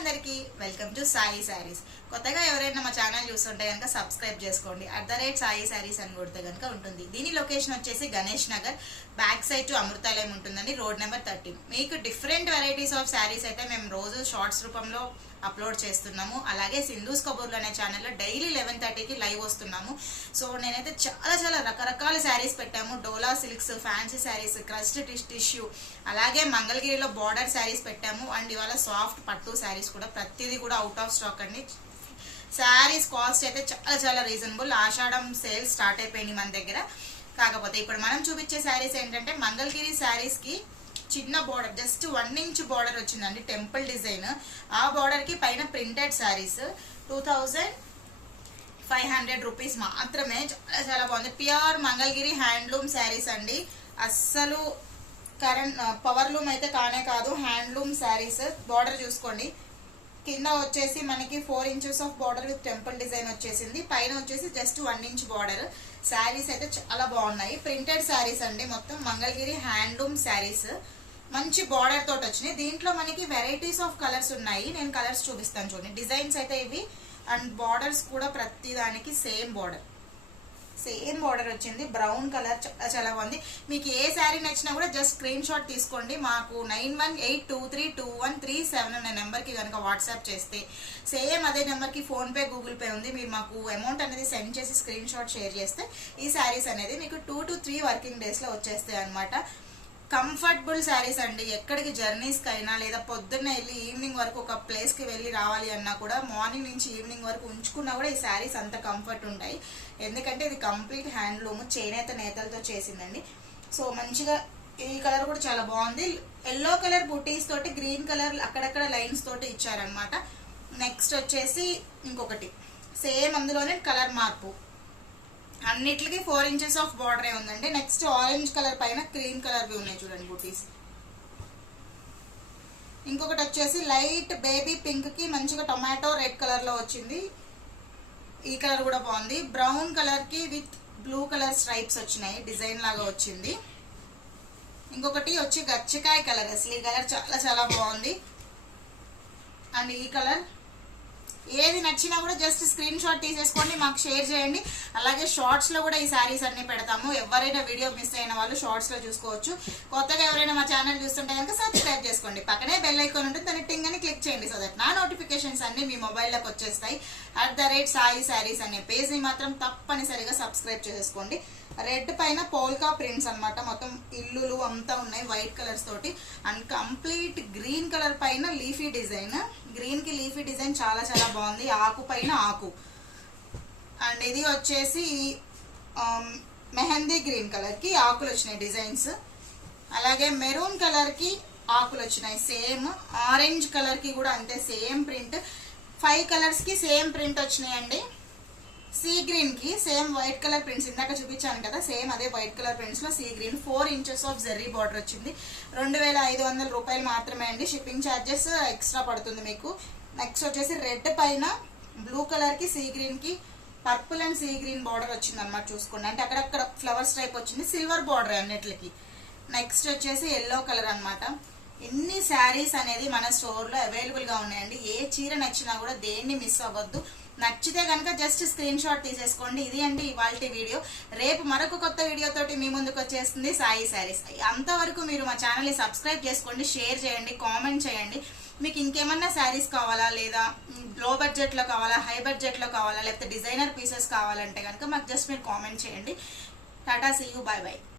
అందరికీ welcome to Sai saris. కొత్తగా ఎవరైనా మా ఛానల్ చూస్తుంటే కనుక సబ్స్క్రైబ్ చేసుకోండి. @సాయి సారీస్ అని కొడితే కనుక ఉంటుంది. దీని లొకేషన్ వచ్చేసి Ganesh Nagar, back side to Amruthalayam ఉంటుందండి, రోడ్ నెంబర్ 13. మీకు డిఫరెంట్ వెరైటీస్ ఆఫ్ శారీస్ అయితే మేము రోజు షార్ట్స్ రూపంలో అప్లోడ్ చేస్తున్నాము. అలాగే సింధూస్ కబూర్లు అనే ఛానల్లో డైలీ 11:30కి లైవ్ వస్తున్నాము. సో నేనైతే చాలా రకరకాల శారీస్ పెట్టాము. Dola silks, fancy saris, crushed tissue, అలాగే మంగళగిరిలో బార్డర్ శారీస్ పెట్టాము. అండ్ ఇవాళ సాఫ్ట్ పట్టు శారీస్ కూడా, ప్రతిదీ కూడా అవుట్ ఆఫ్ స్టాక్ అండి. శారీస్ కాస్ట్ అయితే చాలా రీజనబుల్. ఆషాఢం సేల్ స్టార్ట్ అయిపోయింది మన దగ్గర. కాకపోతే ఇప్పుడు మనం చూపించే శారీస్ ఏంటంటే మంగళగిరి శారీస్ కి చిన్న బార్డర్, జస్ట్ 1 ఇంచ్ బార్డర్ వచ్చిందండి, టెంపుల్ డిజైన్. ఆ బార్డర్ కి పైన ప్రింటెడ్ శారీస్ 2500 రూపీస్ మాత్రమే. చాలా బాగుంది. ప్యూర్ మంగళగిరి హ్యాండ్లూమ్ శారీస్ అండి. అస్సలు కరెంట్ పవర్ లూమ్ అయితే కానే కాదు, హ్యాండ్లూమ్ శారీస్. బార్డర్ చూసుకోండి, కింద వచ్చేసి మనకి 4 inches of border with temple design వచ్చేసింది. పైన వచ్చేసి జస్ట్ 1 ఇంచ్ బార్డర్. శారీస్ అయితే చాలా బాగున్నాయి. ప్రింటెడ్ శారీస్ అండి, మొత్తం మంగళగిరి హ్యాండ్లూమ్ శారీస్. మంచి బార్డర్ తోటి వచ్చినాయి. దీంట్లో మనకి వెరైటీస్ ఆఫ్ కలర్స్ ఉన్నాయి. నేను కలర్స్ చూపిస్తాను చూడండి. డిజైన్స్ అయితే ఇవి. అండ్ బార్డర్స్ కూడా ప్రతి దానికి సేమ్ బార్డర్ వచ్చింది. బ్రౌన్ కలర్ చాలా బాగుంది. మీకు ఏ శారీ నచ్చినా కూడా జస్ట్ స్క్రీన్ షాట్ తీసుకోండి. మాకు 9182321337 అనే నెంబర్కి కనుక వాట్సాప్ చేస్తే సేమ్ అదే నెంబర్కి ఫోన్పే, గూగుల్ పే ఉంది. మీరు మాకు అమౌంట్ అనేది సెండ్ చేసి స్క్రీన్ షాట్ షేర్ చేస్తే ఈ శారీస్ అనేది మీకు 2 to 3 వర్కింగ్ డేస్లో వచ్చేస్తాయి అనమాట. కంఫర్టబుల్ శారీస్ అండి. ఎక్కడికి జర్నీస్కి అయినా, లేదా పొద్దున్నే వెళ్ళి ఈవినింగ్ వరకు ఒక ప్లేస్కి వెళ్ళి రావాలి అన్నా కూడా, మార్నింగ్ నుంచి ఈవినింగ్ వరకు ఉంచుకున్నా కూడా ఈ శారీస్ అంత కంఫర్ట్ ఉంటాయి. ఎందుకంటే ఇది కంప్లీట్ హ్యాండ్లూమ్, చేనేత నేతలతో చేసిందండి. సో మంచిగా ఈ కలర్ కూడా చాలా బాగుంది. ఎల్లో కలర్ బుటీస్ తోటి, గ్రీన్ కలర్ అక్కడక్కడ లైన్స్ తోటి ఇచ్చారనమాట. నెక్స్ట్ వచ్చేసి ఇంకొకటి సేమ్, అందులోనే కలర్ మార్పు. అన్నిటికి 4 ఇంచెస్ ఆఫ్ బార్డర్ ఉందండి. నెక్స్ట్ ఆరెంజ్ కలర్ పైన క్రీమ్ కలర్ వి ఉన్నాయి చూడండి బూటీస్. ఇంకొకటి వచ్చేసి లైట్ బేబీ పింక్ కి మంచిగా టొమాటో రెడ్ కలర్ లో వచ్చింది. ఈ కలర్ కూడా బాగుంది. బ్రౌన్ కలర్ కి విత్ బ్లూ కలర్ స్ట్రైప్స్ వచ్చినాయి, డిజైన్ లాగా వచ్చింది. ఇంకొకటి వచ్చి గచ్చకాయ కలర్. అసలు ఈ కలర్ చాలా బాగుంది. అండ్ ఈ కలర్, ఏది నచ్చినా కూడా జస్ట్ స్క్రీన్ షాట్ తీసేసుకోండి, మాకు షేర్ చేయండి. అలాగే షార్ట్స్ లో కూడా ఈ శారీస్ అన్ని పెడతాము. ఎవరైనా వీడియో మిస్ అయిన వాళ్ళు షార్ట్స్ లో చూసుకోవచ్చు. కొత్తగా ఎవరైనా మా ఛానల్ చూస్తుంటే కనుక సబ్స్క్రైబ్ చేసుకోండి. పక్కనే బెల్ ఐకాన్ ఉంటుంది, దాన్ని టింగ్ అని క్లిక్ చేయండి. సో దట్ నా నోటిఫికేషన్స్ అన్ని మీ మొబైల్లోకి వచ్చేస్తాయి. @సాయి సారీస్ అనే పేజ్ ని మాత్రం తప్పనిసరిగా సబ్స్క్రైబ్ చేసేసుకోండి. రెడ్ పైన పోల్కా ప్రింట్స్ అనమాట. మొత్తం ఇల్లులు అంతా ఉన్నాయి వైట్ కలర్స్ తోటి. అండ్ కంప్లీట్ గ్రీన్ కలర్ పైన లీఫీ డిజైన్. గ్రీన్ కి లీఫీ డిజైన్ చాలా బాగుంది. ఆకు పైన ఆకు. అండ్ ఇది వచ్చేసి మెహందీ గ్రీన్ కలర్ కి ఆకులు వచ్చినాయి డిజైన్స్. అలాగే మెరూన్ కలర్ కి ఆకులు వచ్చినాయి సేమ్. ఆరెంజ్ కలర్ కి కూడా అంతే సేమ్ ప్రింట్. 5 కలర్స్ కి సేమ్ ప్రింట్ వచ్చినాయండి. సీ గ్రీన్ కి సేమ్ వైట్ కలర్ ప్రింట్స్, ఇందాక చూపించాను కదా, సేమ్ అదే వైట్ కలర్ ప్రింట్స్ లో sea green. 4 inches of Jerry border వచ్చింది. 2500 రూపాయలు మాత్రమే అండి. షిప్పింగ్ ఛార్జెస్ ఎక్స్ట్రా పడుతుంది మీకు. నెక్స్ట్ వచ్చేసి రెడ్ పైన బ్లూ కలర్ కి సీ గ్రీన్ కి purple and sea green border వచ్చింది అనమాట. చూసుకోండి, అంటే అక్కడక్కడ ఫ్లవర్స్ టైప్ వచ్చింది. సిల్వర్ బార్డర్ అన్నిటికి. నెక్స్ట్ వచ్చేసి ఎల్లో కలర్ అనమాట. ఎన్ని శారీస్ అనేది మన స్టోర్ లో అవైలబుల్ గా ఉన్నాయండి. ఏ చీర నచ్చినా కూడా దేన్ని మిస్ అవ్వద్దు. నచ్చితే కనుక జస్ట్ స్క్రీన్ షాట్ తీసేసుకోండి. ఇది అండి ఇవాల్టి వీడియో. రేపు మరొక కొత్త వీడియోతోటి మీ ముందుకు వచ్చేస్తుంది సాయి శారీస్. అంతవరకు మీరు మా ఛానల్ని సబ్స్క్రైబ్ చేసుకోండి, షేర్ చేయండి, కామెంట్ చేయండి. మీకు ఇంకేమన్నా శారీస్ కావాలా, లేదా లో బడ్జెట్ లో కావాలా, హై బడ్జెట్ లో కావాలా, లేకపోతే డిజైనర్ పీసెస్ కావాలంటే కనుక మాకు జస్ట్ మీరు కామెంట్ చేయండి. Tata, see you, bye by.